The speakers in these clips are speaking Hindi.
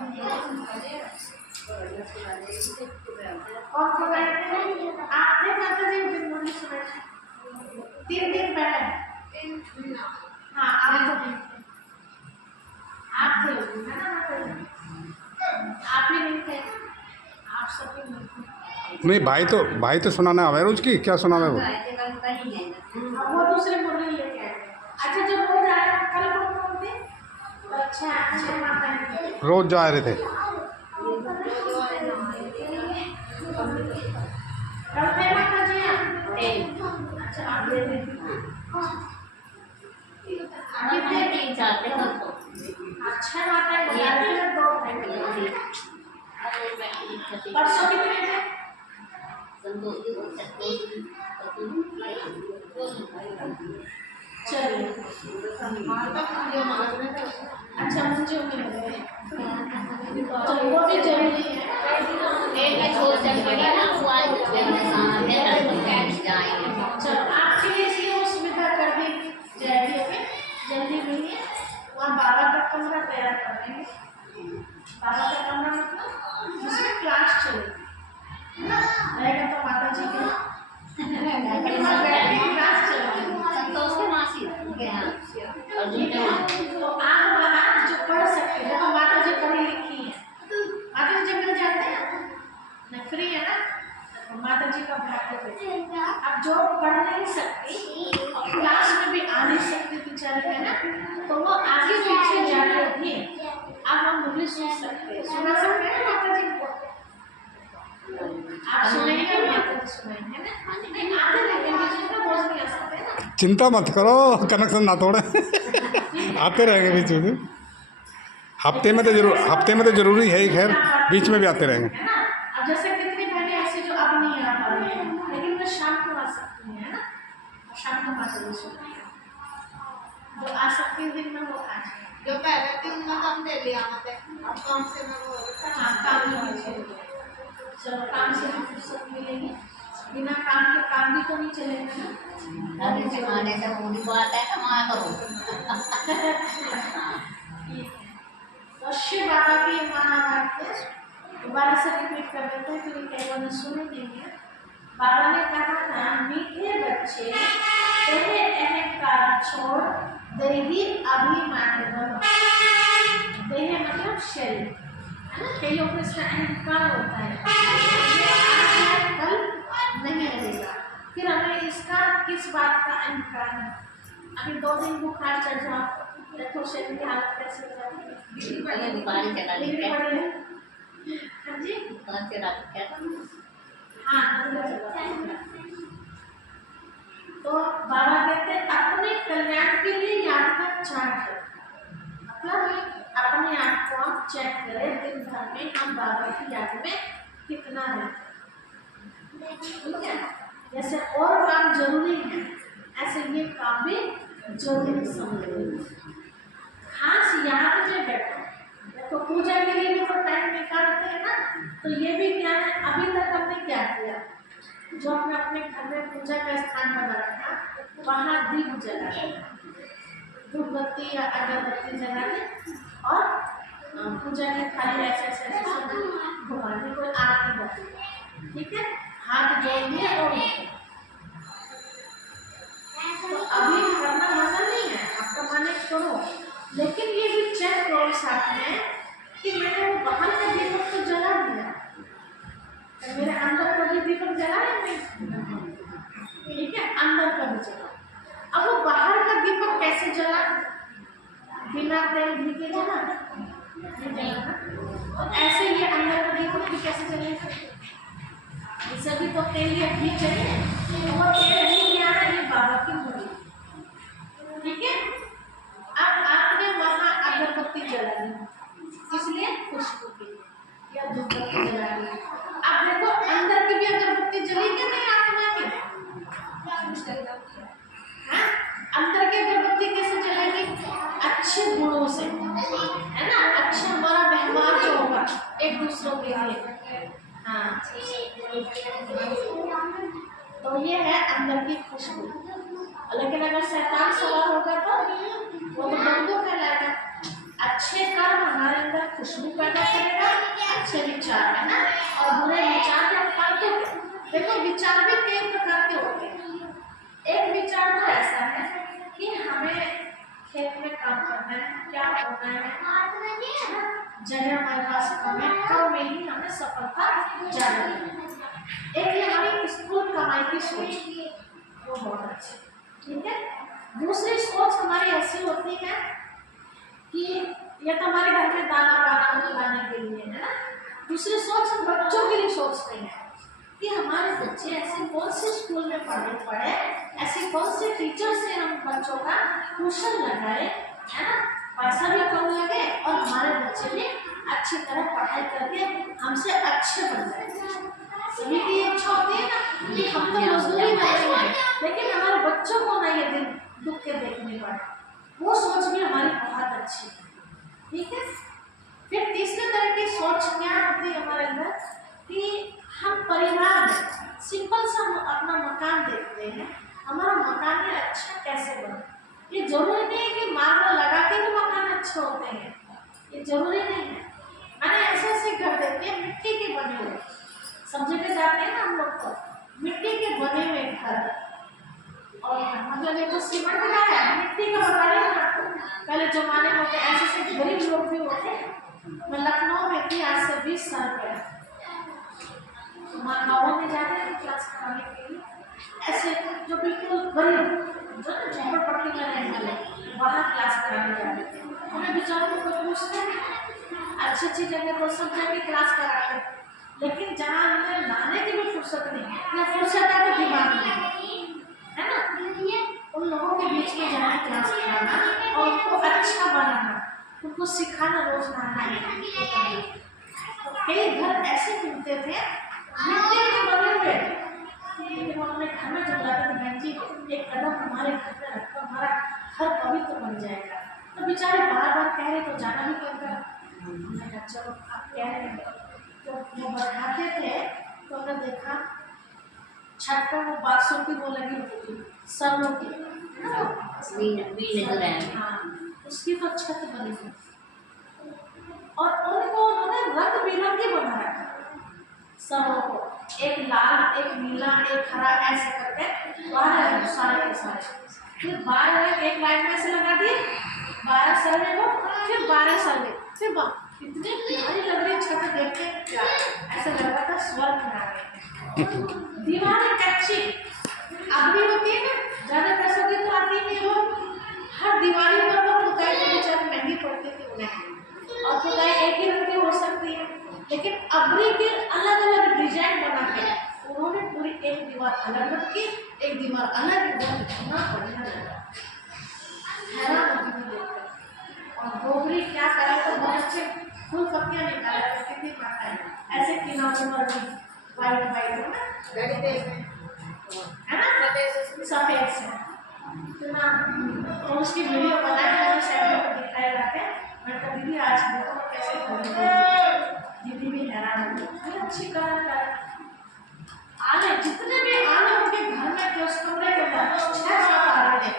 आपने माता जी दिन सुना 3 दिन पहले। हाँ आप थे है ना माता जी, आप ही नहीं थे, आप सब नहीं थे। नहीं भाई तो सुनाना है रोज की, क्या सुना है वो? वो दूसरे मुरली लेके आए। अच्छा जो रोज आया कल कौन थे? अच्छा अच्छा माता जी रोज जो आ रहे थे। कल थे माता जी अच्छा आप ले थे। अभी 3-4 दिन तो अच्छा माता जी बता रही है 2 घंटे परसों कितने थे? चलिए अच्छा मुझे तो वो भी जरूरी है। चलो आपके लिए इसलिए वो सुविधा कर दी जाएगी। ओके जल्दी मिलिए, वहाँ बाबा का कमरा तैयार कर देंगे। बाबा का कमरा मतलब जिसमें क्लास चलेगी रहेगा, तो माता जी के क्लास चलेगी। तो आप वहाँ जो पढ़ सकते हैं, तो माता जी पढ़ी लिखी है, माता जी जब जाते हैं ना फ्री है ना, तो माता जी का भाग्य है। अब जो पढ़ नहीं सकती और क्लास में भी आ नहीं सकती बेचारी है ना, तो वो आगे पीछे जाकर भी अब हम मुरली सुन सकते हैं, सुना सकते हैं माता जी को। आप सुनेंगे माता जी सुनाएंगे ना, नहीं आगे लेकिन बीच में रोज नहीं आ सकते ना। चिंता मत करो, कनेक्शन ना तोड़े आते रहेंगे बीच में। हफ्ते में तो जरूरी है ही, खैर बीच में भी आते रहेंगे। है ना, अब जैसे कितनी बहनें ऐसी जो अब नहीं आ पा रही है, लेकिन वो शाम को आ सकती है ना, शाम को माता जी सुनाएंगे। जो आ सकती है दिन में वो आ जाए, जो पहले दिन में हम दे लिया मत अब काम से मैं वो काम नहीं चलेगा। चलो काम से भी फुर्सत मिलेगी, बिना काम के काम भी तो नहीं चलेगा ना। अभी जमाने से वो भी बात है कमाया करो। तो शिव बाबा की महावाक्य दोबारा से रिपीट कर देते हैं, क्योंकि कई बार सुन देंगे। बाबा ने कहा था, मीठे बच्चे तेरे अहंकार छोड़ देही अभिमान बनो। देह मतलब शरीर है ना, कईयों को इसका अहंकार होता है, कल नहीं रहेगा। फिर हमें इसका किस बात का अहंकार है? अभी 2 दिन बुखार चढ़ जाओ, देखो शरीर की हालत कैसे हो जाती है। दुकान चला लेंगे। हाँ जी दुकान चला लेंगे। हाँ तो बाबा कहते अपने कल्याण के लिए याद का चार्ट है, मतलब अपने आप को आप चेक करें दिन भर में हम बाबा की याद में कितना है। ठीक है, जैसे और काम जरूरी है ऐसे ये काम भी जरूरी समझो। खास याद में बैठो, देखो पूजा के लिए भी तो टाइम निकालते हैं ना, तो ये भी क्या है, अभी तक हमने क्या किया, जो हमने अपने घर में पूजा का स्थान बना रखा वहाँ दीप जलाए, धूप बत्ती या अगरबत्ती जलाने और पूजा की थाली ऐसे ऐसे सब घुमाने, कोई आरती बत्ती, ठीक है, हाथ जोड़िए और तो अभी करना मजा नहीं है, आपका मैनेज करो, लेकिन ये भी चेक करो साथ में कि मैंने वो बाहर का दीपक तो जला दिया, मेरे अंदर का भी दीपक जला है नहीं, ठीक है, अंदर का भी जला। अब वो बाहर का दीपक कैसे जला? बिना तेल घी के जला नहीं जला, तो ऐसे ये अंदर का दीपक भी कैसे जलेगा? इसे भी तो तेल या घी चाहिए, तो वो तेल घी क्या है? ये बाबा की मुरली, ठीक है। अब आपने वहाँ अगरबत्ती जला दी, इसलिए खुशबू के लिए या धूप बत्ती जला दी। अब देखो अंदर की भी अगरबत्ती जली क्या नहीं आत्मा की? हाँ, अंदर की अगरबत्ती कैसे जलेगी? अच्छे गुणों से, है ना, अच्छा हमारा व्यवहार जो होगा एक दूसरों के लिए, हाँ, तो ये है अंदर की खुशबू। लेकिन अगर शैतान सवार होगा तो वो तो बंदो फैलाएगा। अच्छे कर्म हमारे अंदर खुशबू पैदा अच्छे विचार है ना, और बुरे विचार के फालतू के। देखो विचार भी कई प्रकार के होते हैं। एक विचार तो ऐसा है कि हमें खेत में काम करना है, क्या होना है, जगह हमारे पास कम है, कम में ही हमें सफलता ज्यादा मिलेगी। एक ये हमारी स्कूल कमाई की सोच, वो बहुत अच्छी, ठीक है। दूसरी सोच हमारी ऐसी होती है कि ये तो हमारे घर में दाना वाना खिलाने के लिए है ना। दूसरी सोच हम बच्चों के लिए सोचते हैं कि हमारे बच्चे ऐसे कौन से स्कूल में पढ़े, ऐसे कौन से टीचर से हम बच्चों का ट्यूशन लगाए, है ना, पैसा भी कम लगे और हमारे बच्चे भी अच्छी तरह पढ़ाई करके हमसे अच्छे बन जाए। सभी की इच्छा होती है ना कि हम तो मजदूरी करेंगे, लेकिन हमारे बच्चों को ना ये दिन दुख के देखने पड़े। वो सोच भी हमारी बहुत अच्छी है, ठीक है। फिर तीसरे तरह की सोच क्या होती है हमारे अंदर कि हम परिवार में सिंपल सा अपना मकान देखते हैं, हमारा मकान ये अच्छा कैसे बने। ये जरूरी नहीं है कि मार्बल लगा के भी मकान अच्छे होते हैं, ये जरूरी नहीं है। मैंने ऐसे घर देखे हैं मिट्टी के बने हुए, सब जगह जाते हैं ना हम लोग तो मिट्टी के बने हुए घर, और मतलब ये तो सीमेंट का है, मिट्टी का बना रहे हैं। पहले जमाने में ऐसे गरीब लोग भी होते। मैं लखनऊ में थी आज से 20 साल पहले, माँ में जाते थे क्लास कराने के लिए, ऐसे जो बिल्कुल गरीब जो झोपड़पट्टी में रहने वाले वहाँ क्लास कराने जाते थे। उन्हें बेचारों को कोई पूछते अच्छी अच्छी जगह पर सब जगह क्लास कराते, लेकिन जहाँ उन्हें नहाने की भी फुर्सत नहीं या फुर्सत है तो दिमाग नहीं, है ना। उन लोगों के बीच में जाना क्लास कराना और उनको अच्छा बनाना, उनको सिखाना रोज नहाना। तो कई घर ऐसे मिलते थे मिट्टी के बने हुए, लेकिन हम अपने घर में जब जाते थे बहन जी एक कदम हमारे घर में रखकर हमारा घर पवित्र बन जाएगा। तो बेचारे बार बार कह रहे तो जाना भी पड़ता। हमने कहा चलो आप कह रहे हैं, तो वो बढ़ाते थे तो हमने देखा छत पर वो बासुकी वो लगी होती थी सब लोग की, हाँ उसकी तो छत बनी थी, और उनको उन्होंने रंग बिरंगी बना रखा सबों को, एक लाल एक नीला एक हरा ऐसे करके 12 सारे के सारे, फिर 12 एक लाइन में से लगा दिए 12 साले को, फिर 12 साले, फिर इतनी प्यारी लग रही छत देख के, ऐसा लग रहा था स्वर्ग में आ गए। दीवारें कच्ची अब भी होती है ना, ज्यादा पैसों की तो आती नहीं, वो हर दीवारी पर वो खुदाई के बेचारे महंगी पड़ती थी उन्हें, और खुदाई एक ही रंग की हो सकती है, लेकिन अबरी के अलग अलग डिजाइन बना के उन्होंने पूरी एक दीवार अलग रखी, एक दीवार अलग, इतना बढ़िया लगा, हैरान होती थी देखकर। और गोबरी क्या करा तो बहुत अच्छे फूल पत्तियां निकाला तो कितनी मात्रा है, ऐसे किनारों पर वाइट वाइट है ना, सफेद से इतना, तो उसकी वीडियो बनाई मैंने सैंपल को दिखाया जाके, मैं कहा दीदी आज देखो कैसे करूँगी, दीदी भी हैरान हो, अच्छी कलाकार आले जितने भी आले उनके घर में थे उस कमरे के अंदर 6-7 आले थे,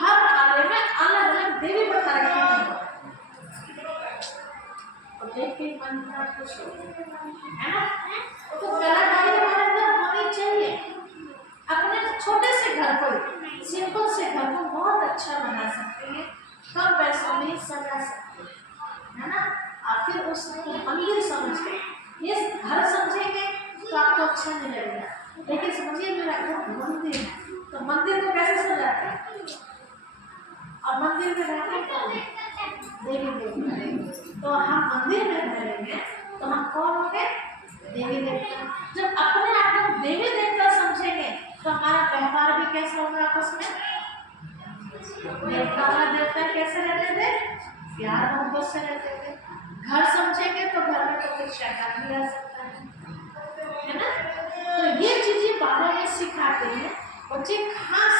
हर आले में अलग अलग देवी बता रखी थी, और देख के मन बड़ा खुश हो गया, है ना। तो कलाकारी हमारे अंदर होनी चाहिए, अपने छोटे से घर को सिंपल से घर को बहुत अच्छा बना सकते हैं, कम पैसों में सजा सकते हैं, है ना। आखिर उसको मंदिर समझते, ये घर समझेंगे तो आपको अच्छा नहीं लगेगा, लेकिन समझिए मेरा घर मंदिर है, तो मंदिर को कैसे सजाते हैं, और मंदिर में रहते देवी देवता, तो हम मंदिर में रहेंगे तो हम कौन होंगे, देवी देवता। जब अपने आप को देवी देवता समझेंगे तो हमारा व्यवहार भी कैसा होगा आपस में, देवता और देवता कैसे रहते थे, प्यार मोहब्बत से रहते थे। घर समझेंगे तो घर में तो कुछ शैतान भी आ सकता है ना। तो ये चीजें बाबा में सिखाते हैं, बच्चे खास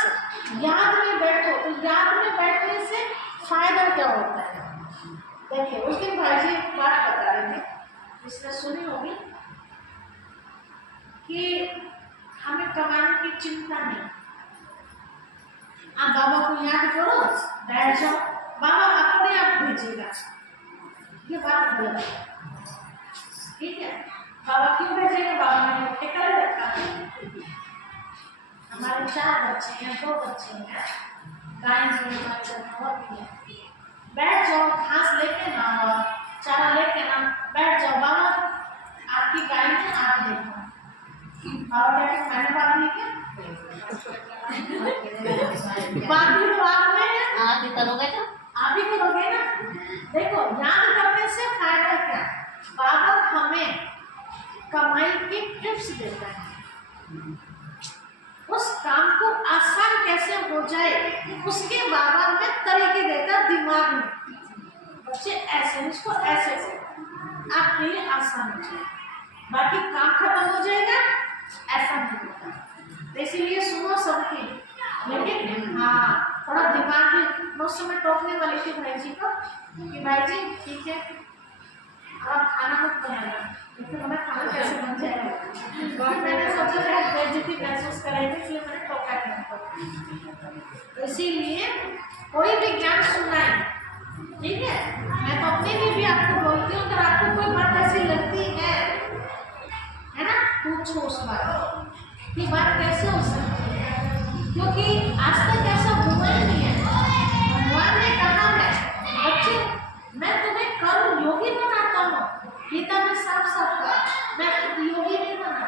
याद में बैठो, तो याद में बैठने से फायदा क्या होता है। देखिए उस दिन भाई जी एक बात बता रहे थे, जिसने सुनी होगी, कि हमें कमाने की चिंता नहीं, आप बाबा को याद करो, बैठ जाओ, बाबा अपने आप भेजेगा, ये बात बोला। ठीक है, बाबा क्यों भेजेंगे? बाबा ने इकट्ठे कर रखा है। हमारे 4 बच्चे हैं, 2 बच्चे हैं, गाय भी हमारे घर में होती है। बैठ जाओ, घास लेके ना, चारा लेके ना, बैठ जाओ। बाबा आपकी गाय ने आप देखो। बाबा कहते मैंने बात नहीं किया, बात भी तो आपने है, आप ही करोगे तो आप ही करोगे ना। देखो, याद करने से फायदा क्या? बाबा हमें कमाई की टिप्स देता है, उस काम को आसान कैसे हो जाए उसके बाबा में तरीके देता दिमाग में। बच्चे ऐसे, इसको ऐसे से आपके लिए आसान हो जाए, बाकी काम खत्म हो जाएगा, ऐसा नहीं होता। तो इसीलिए सुनो सबकी, लेकिन हाँ थोड़ा दिमाग भी। मैं उस समय टोकने वाली थी भाई जी को कि भाई जी ठीक है आप खाना मत बनाना, लेकिन हमें खाना कैसे बन जाएगा। मैंने सोचा शायद बेइज्जती महसूस करेंगे, इसलिए मैंने टोका नहीं। तो इसीलिए कोई भी ज्ञान सुनाए, ठीक है। मैं तो अपने लिए भी आपको बोलती हूँ, अगर आपको कोई बात ऐसी लगती है ना, पूछो उस बात की बात कैसे हो सकती है, क्योंकि आज तक ऐसा हुआ ही नहीं है। भगवान ने कहा है बच्चे मैं तुम्हें कर्म योगी बनाता हूँ, गीता में साफ साफ कहा, मैं योगी नहीं बना,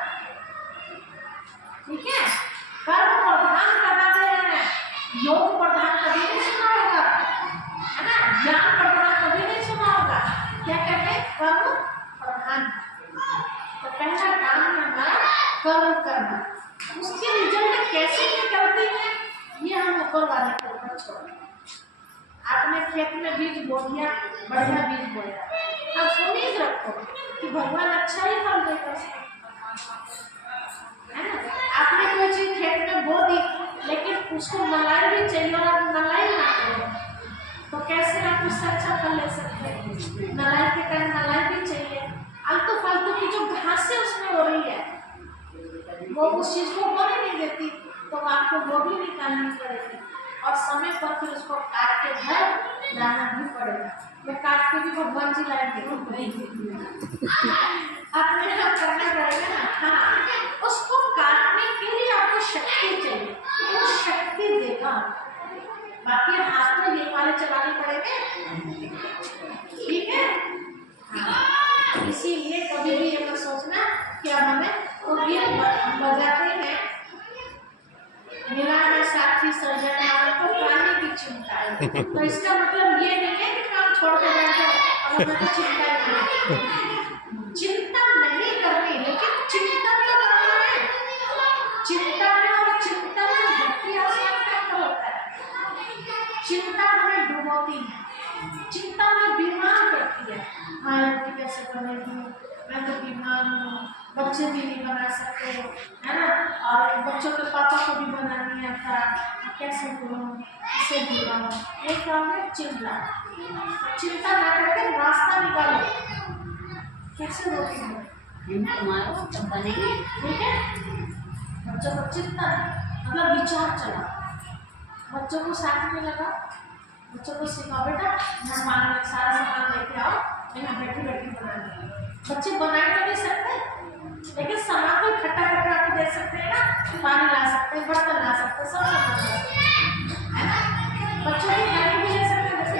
ठीक है। कर्म प्रधान बता दे रहे हैं, योग प्रधान कभी नहीं सुना होगा, है ना, ज्ञान प्रधान कभी नहीं सुना होगा। क्या कहते हैं? कर्म प्रधान। तो पहला काम है हमारा कर्म करना, उसकी रिजल्ट कैसे निकलती है ये हम ऊपर वाले के ऊपर छोड़ें। आपने खेत में बीज बो दिया, बढ़िया बीज बोया, अब उम्मीद रखो कि भगवान अच्छा ही फल देगा, है ना। आपने कोई चीज खेत में बो दी, लेकिन उसको मलाई भी चाहिए और आप मलाई ना करो, तो कैसे आप उससे अच्छा फल ले सकते हैं? मलाई के कारण मलाई भी चाहिए। आलतू फालतू की जो घासें उसमें हो रही है वो उस चीज को होने नहीं देती, तो आपको वो भी निकालनी पड़ेगी, और समय पर फिर उसको काट के घर लाना भी पड़ेगा। मैं काट के भी भगवान जी लाएंगे अपने आप करना पड़ेगा ना। हाँ, उसको काटने के लिए आपको शक्ति चाहिए, वो शक्ति देगा, बाकी हाथ में ये वाले चलाने पड़ेंगे, ठीक है। हाँ, इसीलिए कभी भी ये मत सोचना कि अब हमें वो गीत बजाते हैं, मिला है साथी सर्जन को प्राणी की चिंता है, तो इसका मतलब ये नहीं है कि काम छोड़ के बैठ जाओ और हमें चिंता नहीं, चिंता नहीं करनी, लेकिन चिंतन तो करना है। चिंता में और चिंता में भक्ति आसान कैसे होता है? चिंता हमें डुबोती है, चिंता में बीमार करती है। हाँ रोटी कैसे बनेगी, मैं तो बीमार हूँ, बच्चे भी नहीं बना सकते, है ना, और बच्चों के पापा को भी बनानी आता, कैसे करूँ, कैसे बुलाऊँ, ये काम है चिंता। चिंता ना करके रास्ता निकालो, कैसे रोटी मारो तब बनेगी, ठीक है। बच्चों को चिंता मतलब विचार चला, बच्चों को साथ में लगा, बच्चों को सिखाओ बेटा मेहमान में सारा सामान लेके आओ, यहाँ बैठी बैठी बनानी। बच्चे बना तो नहीं सकते, लेकिन सामान तो इकट्ठा करके आपको दे सकते हैं ना, पानी ला सकते हैं, बर्तन ला सकते हैं, सब सामान है ना। बच्चों की हेल्प भी ले सकते हैं, जैसे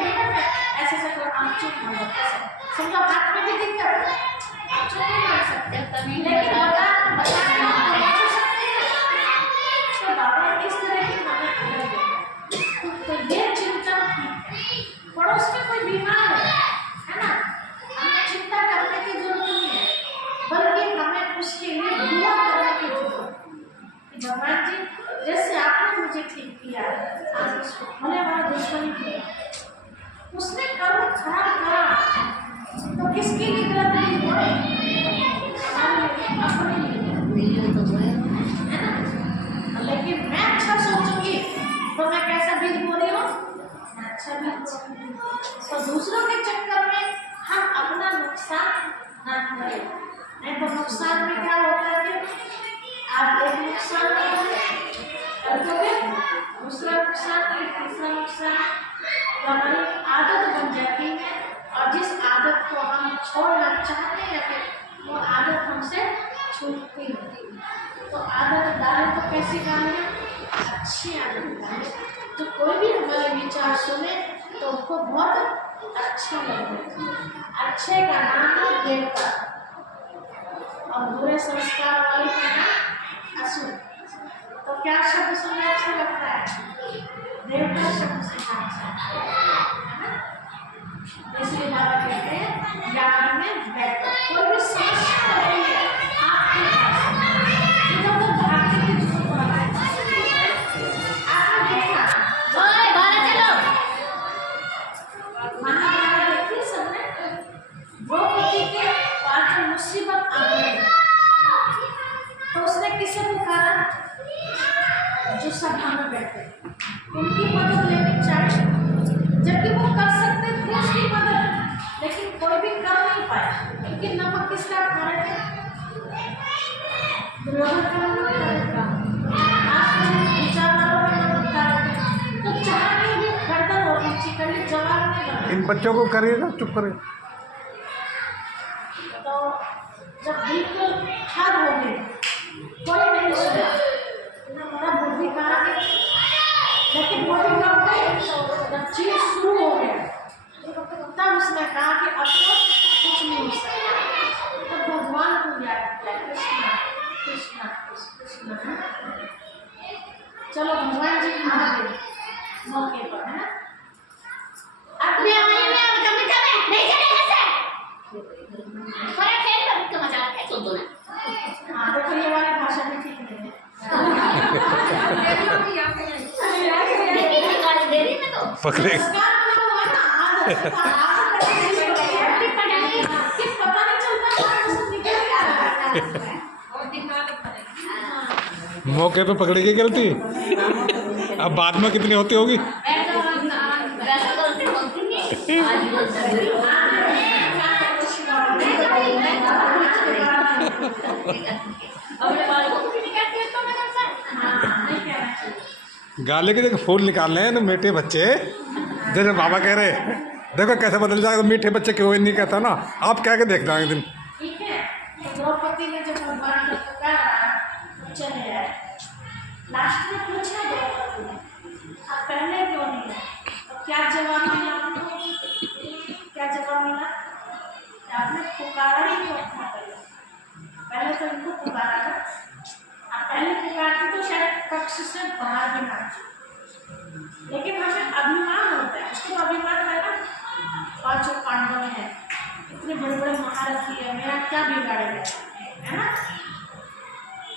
ऐसे ऐसे करो, आप चुप हो जाओ, समझो हाथ में भी दिक्कत है, आप चुप नहीं कर सकते, लेकिन बता सकते हैं, तो बाबा इस तरह की मदद करेंगे। तो ये चिंता ठीक है, पड़ोस में कोई बीमार है ना, हमें चिंता करने की जरूरत नहीं है, बल्कि हमें उसके लिए दुआ करने की जरूरत है। भगवान जी जैसे आपने मुझे ठीक किया, आज उसको भले हमारा दुश्मनी किया, उसने कर्म खराब करा, तो किसके लिए गलत नहीं हुआ? अपने लिए तो है ना। लेकिन मैं अच्छा सोचूंगी तो मैं कैसा बीज बो रही हूँ, अच्छा बीज। तो दूसरों के चक्कर में हम अपना नुकसान ना करें, नहीं तो नुकसान में क्या होता है कि आप एक नुकसान कर दोगे, दूसरा नुकसान, तीसरा नुकसान, हमारी आदत बन जाती है, और जिस आदत को हम छोड़ना चाहते हैं फिर वो आदत हमसे छूटती नहीं। तो आदत डाले तो कैसी डालें? अच्छी आदत डालें। तो कोई भी हमारे विचार सुने तो उनको बहुत अच्छे लगे। अच्छे का नाम है देवता और बुरे संस्कार वाले का नाम असुर। तो क्या शब्द सुनना अच्छा लगता है? देवता शब्द सुनना अच्छा लगता है ना? इसलिए बाबा कहते हैं ज्ञान में बैठो। कोई भी समस्या होती है आपके पास, इधर उधर भागने की जरूरत नहीं है। आपने देखा ओए बाहर चलो। महाभारत देखी सबने? द्रौपदी के पास जो मुसीबत आ गई तो उसने किसे पुकारा? जो सभा में बैठे उनकी मदद लेनी चाहिए, जबकि वो कर सकते थे उसकी मदद, लेकिन कोई भी कर नहीं पाया। क्योंकि नमक किसका कारण है? दुर्योधन का नमक कारण का। आप विचार वालों का नमक कारण है। तो चाहने भी गर्दन होगी चिकनी जवाब नहीं बना। इन बच्चों को करिएगा, चुप करिए। तो जब बिल्कुल हद हो गई, कोई नहीं सुना, मेरा बुद्धि कहाँ गई? लेकिन बुद्धि कब गई? जब चीज शुरू हो गया तब उसने कहा कि अब तो कुछ नहीं हो सकता। तो भगवान को याद किया, कृष्णा कृष्णा कृष्णा। चलो भगवान जी आ गए मौके पर, है ना? अपने आने में अब कभी कभी नहीं चले ऐसे। पर खेल का मजाक है सुन दो ना। हाँ देखो ये वाली भाषा भी ठीक नहीं है। देखिए निकाल दे रही मैं तो। पकड़े संस्कार तो हुआ ना, आदत से आदत करके नहीं होता है। कि पता नहीं चलता कहाँ से निकल क्या रहा है। और दिखा दो पड़ेगा। मौके पे पकड़ेगी गलती। अब बाद में कितनी होती होगी? वैसा बोलते होती नहीं आज बोलते हैं। अपने बालों को भी नहीं कहते तो मैं कैसा? हाँ नहीं कहना चाहिए। गाले के देखो फूल निकाल रहे हैं ना मीठे बच्चे। जैसे बाबा कह रहे देखो कैसे बदल जाएगा। मीठे बच्चे क्यों नहीं कहता ना, आप कह के देख जाएंगे दिन। ठीक है, तो द्रौपदी ने जब भगवान को पुकारा तो चले आए। लास्ट में पूछा द्रौपदी ने, आप पहले क्यों नहीं आए? तो क्या जवाब मिला आपको? क्या जवाब मिला? आपने पुकारा ही क्यों था पहले? पहले तो इनको पुकारा था। आप पहले पुकारते तो शायद कक्ष से बाहर भी ना आते। लेकिन हमें अभिमान होता है, उसको अभिमान है ना, पांचों पांडव है, इतने बड़े बड़े महारथी है, मेरा क्या बिगाड़ेगा, है ना?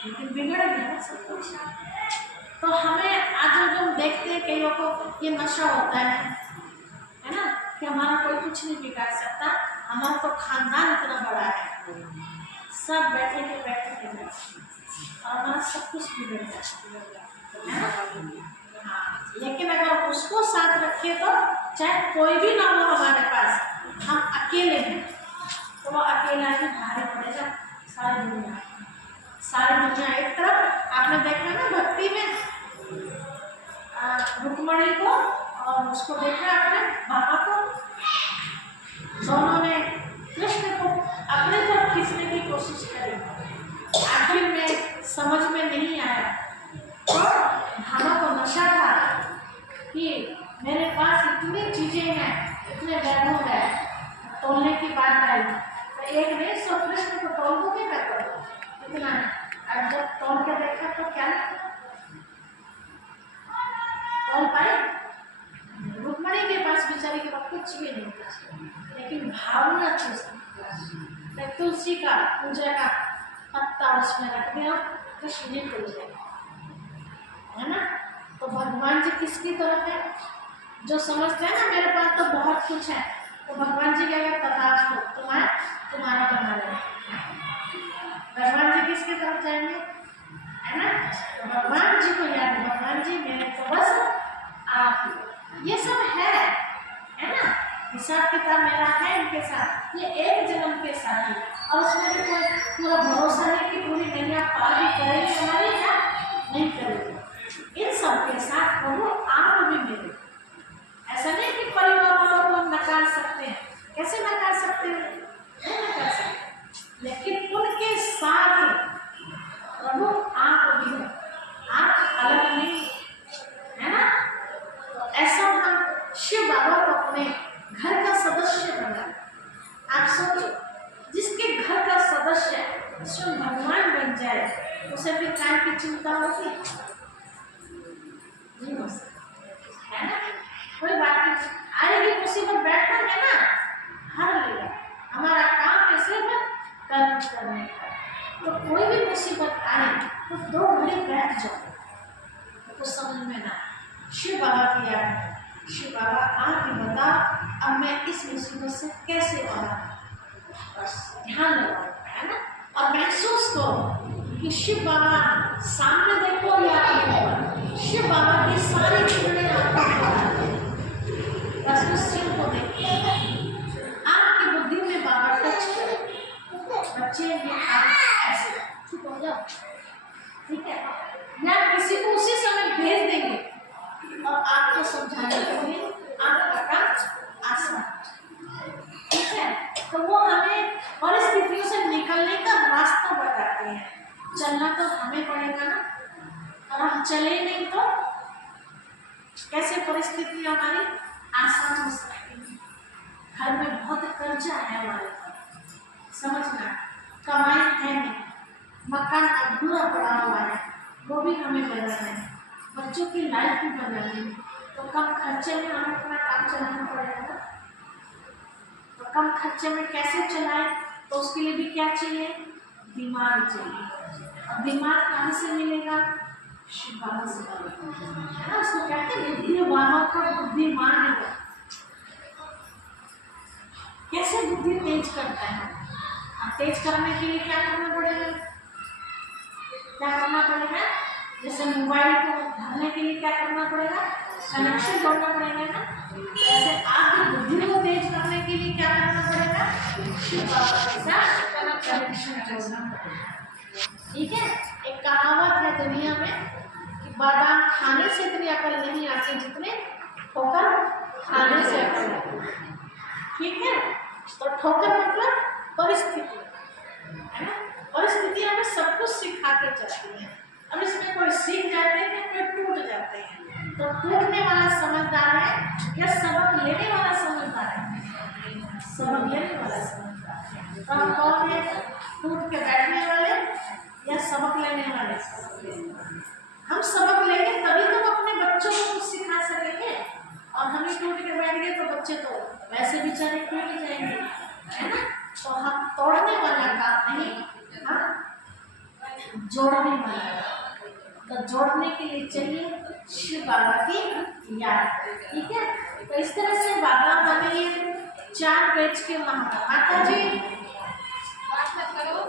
लेकिन बिगड़ेगा ना सब कुछ। तो हमें आज जब हम देखते हैं कईयों को ये नशा होता है ना, कि हमारा कोई कुछ नहीं बिगाड़ सकता, हमारा तो खानदान इतना बड़ा है, सब बैठे के और हमारा सब कुछ बिगड़ जाता है ना? हाँ, लेकिन अगर उसको साथ रखे तो चाहे कोई भी ना हो हमारे पास, हम अकेले हैं तो वो अकेला ही भारी पड़ेगा सारी दुनिया एक तरफ। आपने देखा ना भक्ति में रुक्मणी को और उसको देखा आपने बाबा को, दोनों ने कृष्ण को अपने तरफ खींचने की कोशिश करी। आखिर में समझ में नहीं आया तो भामा को नशा था कि मेरे पास इतनी चीजें हैं, इतने वैभव है, तोलने की बात आई तो एक ने सो कृष्ण को तोल दोगे क्या करो इतना है। अब जब तोल के देखा तो क्या तोल पाए? रुक्मणी के पास बेचारी के पास कुछ भी नहीं था, लेकिन भावना थी उसकी। तुलसी का पूजा का पत्ता उसमें रख दिया, कृष्ण जी को है ना? तो भगवान जी किसकी तरफ है? जो समझते हैं ना मेरे पास तो बहुत कुछ है, तो भगवान जी कहेगा तथास्तु, तुम्हारा बना रहे। भगवान जी किसकी तरफ जाएंगे, है ना? तो भगवान जी को याद, भगवान जी मेरे तो बस आप ये सब है ना? हिसाब किताब मेरा है इनके साथ, ये एक जन्म के साथ है और उसमें भी कोई पूरा भरोसा नहीं कि पूरी दुनिया पार भी करेगी हमारी या नहीं करेगी। इन सब के साथ प्रभु आप भी मेरे। ऐसा नहीं कि परिवार वालों को हम नकार सकते हैं, कैसे नकार सकते हैं? नहीं नकार सकते, लेकिन स्वयं भगवान बन जाए, उसे फिर काय की चिंता होती नहीं हो सकती, है ना। कोई बात नहीं, आएगी मुसीबत, बैठना है ना, हर लेगा। हमारा काम है सिर्फ कर्म करने का। तो कोई भी मुसीबत आए तो 2 घड़ी बैठ जाओ, तो समझ में ना शिव बाबा की याद है, शिव बाबा आप ही बता अब मैं इस मुसीबत से कैसे बाहर, बस ध्यान लगाओ, है ना। और महसूस करो कि शिव बाबा सामने देखो या आगे, शिव बाबा की सारी किरणें आपको बस उस शिव को देखो, आपकी बुद्धि में बाबा टच करो। बच्चे ये आप ऐसे चुप हो जाओ, ठीक है, या किसी को उसी समय भेज देंगे और आपको समझाने के लिए आपका काम आसान, ठीक है। तो वो हमें परिस्थितियों से निकलने का रास्ता बताते हैं। चलना तो हमें पड़ेगा ना, और हम चले नहीं तो कैसे परिस्थिति हमारी आसान हो सकती है। घर में बहुत कर्जा है हमारे पास, समझना, कमाई है नहीं, मकान अधूरा पड़ा हुआ है, वो भी हमें बनाना है, बच्चों की लाइफ भी बनानी है, तो कम खर्चे में हमें अपना काम चलाना पड़ेगा ना। तो कम खर्चे में कैसे चलाएं, तो उसके लिए भी क्या चाहिए, दिमाग चाहिए। अब दिमाग कहाँ से मिलेगा, शिव बाबा से है ना। उसको कहते हैं बुद्धिमान का बुद्धिमान है। कैसे बुद्धि तेज करता है, तेज करने के लिए क्या करना पड़ेगा, क्या करना पड़ेगा, जैसे मोबाइल को धरने के लिए क्या करना पड़ेगा, कनेक्शन जोड़ना पड़ेगा ना। जैसे आपकी बुद्धि को तेज करने के लिए क्या करना पड़ेगा, शिव बाबा के साथ कनेक्शन जोड़ना पड़ेगा, ठीक है। एक कहावत है दुनिया में कि बादाम खाने से इतनी अकल नहीं आती जितने ठोकर खाने से अकल आती, ठीक है। तो ठोकर मतलब परिस्थिति, है ना। परिस्थिति हमें सब कुछ सिखा के चलती है। अब इसमें कोई सीख जाते हैं, कोई टूट जाते हैं। तो टूटने वाला समझदार है या सबक लेने वाला समझदार है, सबक लेने वाला समझदार है। तो हम कौन है, टूट के बैठने वाले या सबक लेने वाले। हम सबक लेंगे तभी तो अपने बच्चों को कुछ सिखा सकेंगे, और हम ही टूट के बैठ गए तो बच्चे तो वैसे बेचारे टूट जाएंगे, है ना। तो हम तोड़ने वाला काम नहीं, हम जोड़ने वाला। तो जोड़ने के लिए चाहिए शिव बाबा की याद, ठीक है। तो इस तरह से बाबा हमें ये 4 पेज के माता जी बात मत करो,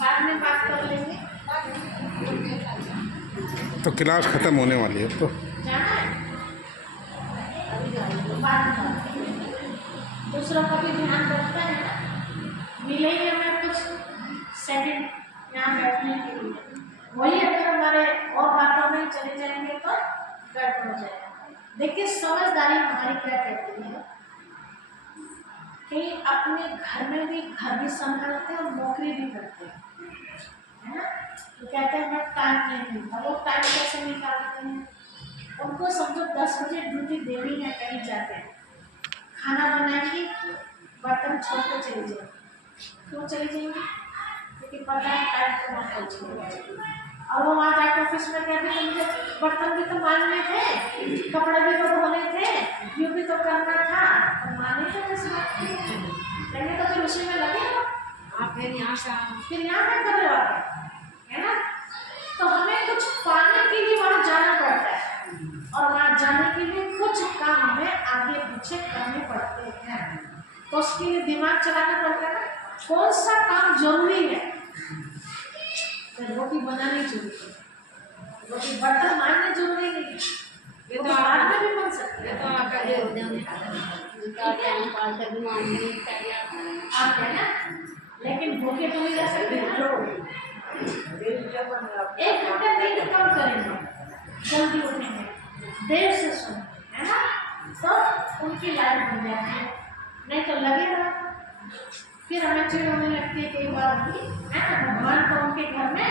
बाद में बात कर लेंगे। तो क्लास ख़त्म होने वाली है, तो जाना है अभी जाओ, बाद में बात करेंगे। दूसरों का भी ध्यान रखता है ना, मिलेंगे हमें कुछ सेकंड यहाँ बैठने के लिए, वही अगर हमारे और बातों में चले जाएंगे तो गड़बड़ हो जाएगा। देखिए समझदारी हमारी क्या कहती है कि अपने घर में भी घर भी संभालते हैं और नौकरी भी करते हैं, है ना। तो कहते हैं हमें टाइम नहीं मिलता, वो टाइम कैसे निकालते हैं, उनको समझो 10 बजे ड्यूटी देनी है, कहीं जाते हैं, खाना बनाएंगे, बर्तन छोड़ कर चली जाएंगी। क्यों चली जाएंगी, क्योंकि पता है टाइम को मत पहुँचेंगे। और वो वहाँ जाकर ऑफिस में कहते हैं मुझे बर्तन भी तो मांगने थे, कपड़े भी तो धोने थे, ये भी तो करना था, और माने तो कैसे लेंगे, तो फिर उसी में लगे आप, फिर यहाँ से फिर यहाँ पे कर रहे है ना। तो हमें कुछ पाने के लिए वहाँ जाना पड़ता है, और वहाँ जाने के लिए कुछ काम हमें आगे पीछे करने पड़ते हैं। तो उसके लिए दिमाग चलाना पड़ता है ना, कौन सा काम जरूरी है। तो रोटी बनानी जरूरी है, रोटी बर्तन मारने जरूरी नहीं, ये तो बाद में भी बन सकते हैं, तो आप है ना। लेकिन भूखे तो नहीं रह सकते, 1 घंटा नहीं काम करेंगे, जल्दी उठेंगे, देर से सोएंगे, है ना, तो उनकी लाइफ बन जाती है। नहीं तो लगे रहा, फिर हमें चिड़ होने लगती है कई बार भी, है ना। भगवान तो उनके घर में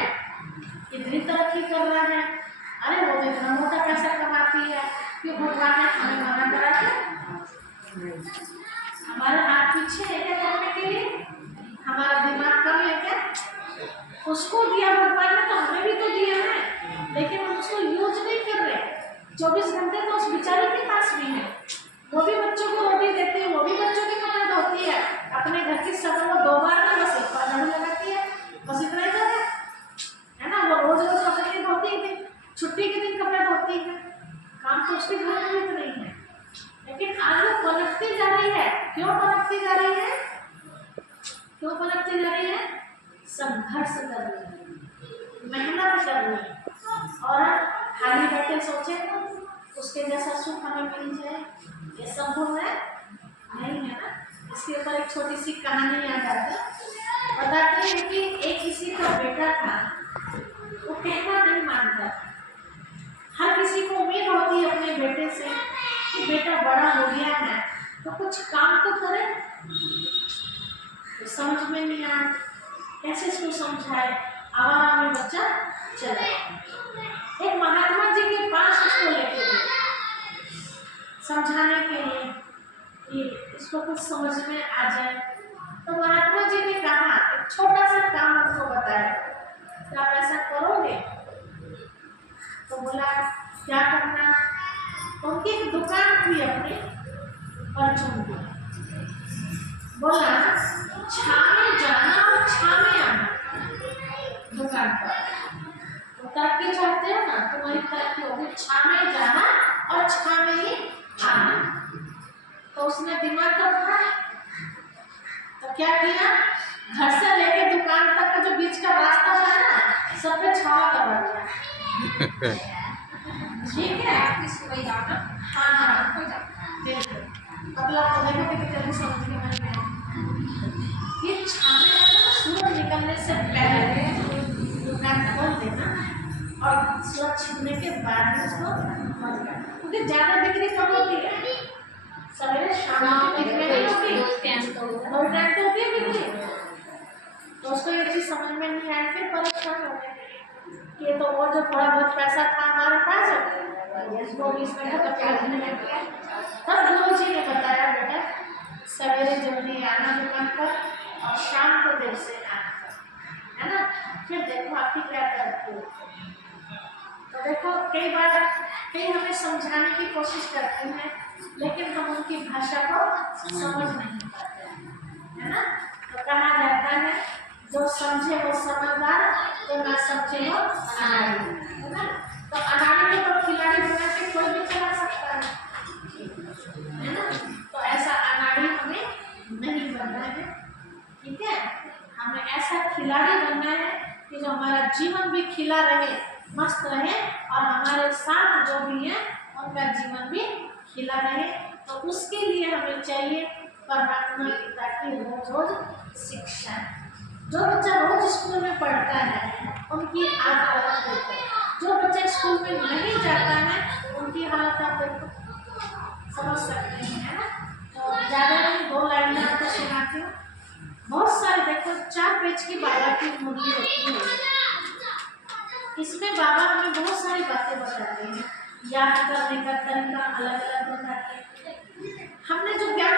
इतनी तरक्की कर रहा है, अरे वो तो इतना मोटा पैसा कमाती है, क्यों भगवान ने हमें मना करा था। हमारा हाथ पीछे है क्या करने के लिए, हमारा दिमाग कम है क्या, उसको दिया भगवान ने तो हमें भी तो दिया है, लेकिन हम उसको यूज नहीं कर रहे। 24 घंटे तो उस बेचारे के पास भी है, वो भी बच्चों को रोटी देती है, वो भी बच्चों के कपड़े धोती है, अपने घर की सफाई वो 2 बार में बस 1 बार झाड़ू लगाती है, बस इतना ही तो है ना। वो रोज रोज कपड़े नहीं धोती है, छुट्टी के दिन कपड़े धोती है, काम तो उसके घर में भी तो नहीं है। लेकिन आज वो पलटती जा रही है। क्यों पलटती जा रही है? क्यों पलटती जा रही है? संघर्ष कर रही है, मेहनत कर रही है, और खाली बैठे सोचे उसके जैसा सुख हमें मिल जाए, ये संभव है? नहीं है ना। इसके ऊपर एक छोटी सी कहानी याद आती है। बताते हैं कि एक किसी का बेटा था, वो कहना नहीं मानता। हर किसी को उम्मीद होती है अपने बेटे से कि बेटा बड़ा हो गया है तो कुछ काम तो करे, तो समझ में नहीं आया कैसे इसको समझाए। आवारा में बच्चा चला, एक महात्मा जी के पास उसको लेके गए समझाने के लिए कि इसको कुछ समझ में आ जाए। तो महात्मा जी ने कहा, एक छोटा सा काम हमको बताया, क्या आप ऐसा करोगे? तो बोला क्या करना? तो उनकी एक दुकान थी अपनी परचून की। बोला छाव में जाना और छाव में आना दुकान पर। तो तरक्की चाहते हो ना, तुम्हारी तरक्की होगी छाव में जाना और छाव में ही आना। तो उसने दिमाग का उठाया, तो क्या किया, घर से लेके दुकान तक का जो बीच का रास्ता था ना, सब पे छावा करवा दिया। ठीक है, हाँ हाँ ठीक है। मतलब तो देखो कि जल्दी समझने में ये छावे सूरज निकलने से पहले दुकान खोल देना और सूरज छिपने के बाद में उसको बंद करना, क्योंकि ज़्यादा बिक्री कब होती है? सवेरे शाम में बिक्री नहीं होती, 2 टाइम तो होती है बिक्री। तो उसको ये चीज़ समझ में नहीं आई, फिर परेशान हो गए कि तो वो जो थोड़ा बहुत पैसा था हमारे पास वो भी इसमें खत्म कर देने लग गया। तब गुरु जी ने बताया, बेटा सवेरे जल्दी आना दुकान पर और शाम को देर से आना, है ना। फिर देखो आपकी क्या करती हो। तो देखो कई बार कई हमें समझाने की कोशिश करते हैं, लेकिन हम उनकी भाषा को समझ नहीं पाते हैं, है ना। तो कहा जाता है जो समझे वो समझदार, तो ना समझे वो अनाड़ी, है ना। तो अनाड़ी को तो खिलाड़ी बना के कोई भी चला सकता है ना। तो ऐसा अनाड़ी हमें नहीं बनना है, ठीक है। हमें ऐसा खिलाड़ी बनना है कि जो हमारा जीवन भी खिला रहे, मस्त रहे, और हमारे साथ जो भी है उनका जीवन भी खिला रहे। तो उसके लिए हमें चाहिए परमात्मा पिता की रोज रोज शिक्षा। जो बच्चा रोज स्कूल में पढ़ता है उनकी हालत देखो, जो बच्चा स्कूल में नहीं जाता है उनकी हालत आप देखो, समझ सकते हैं, है ना। तो ज़्यादा नहीं, 2 लाइन में आपको सुनाती हूँ। बहुत सारे देखो 4 पेज की बाबा की मूर्ति होती है, इसमें बाबा हमें बहुत सारी बातें बताते हैं। याद करने का तरीका अलग अलग बताते हैं। हमने जो ज्ञान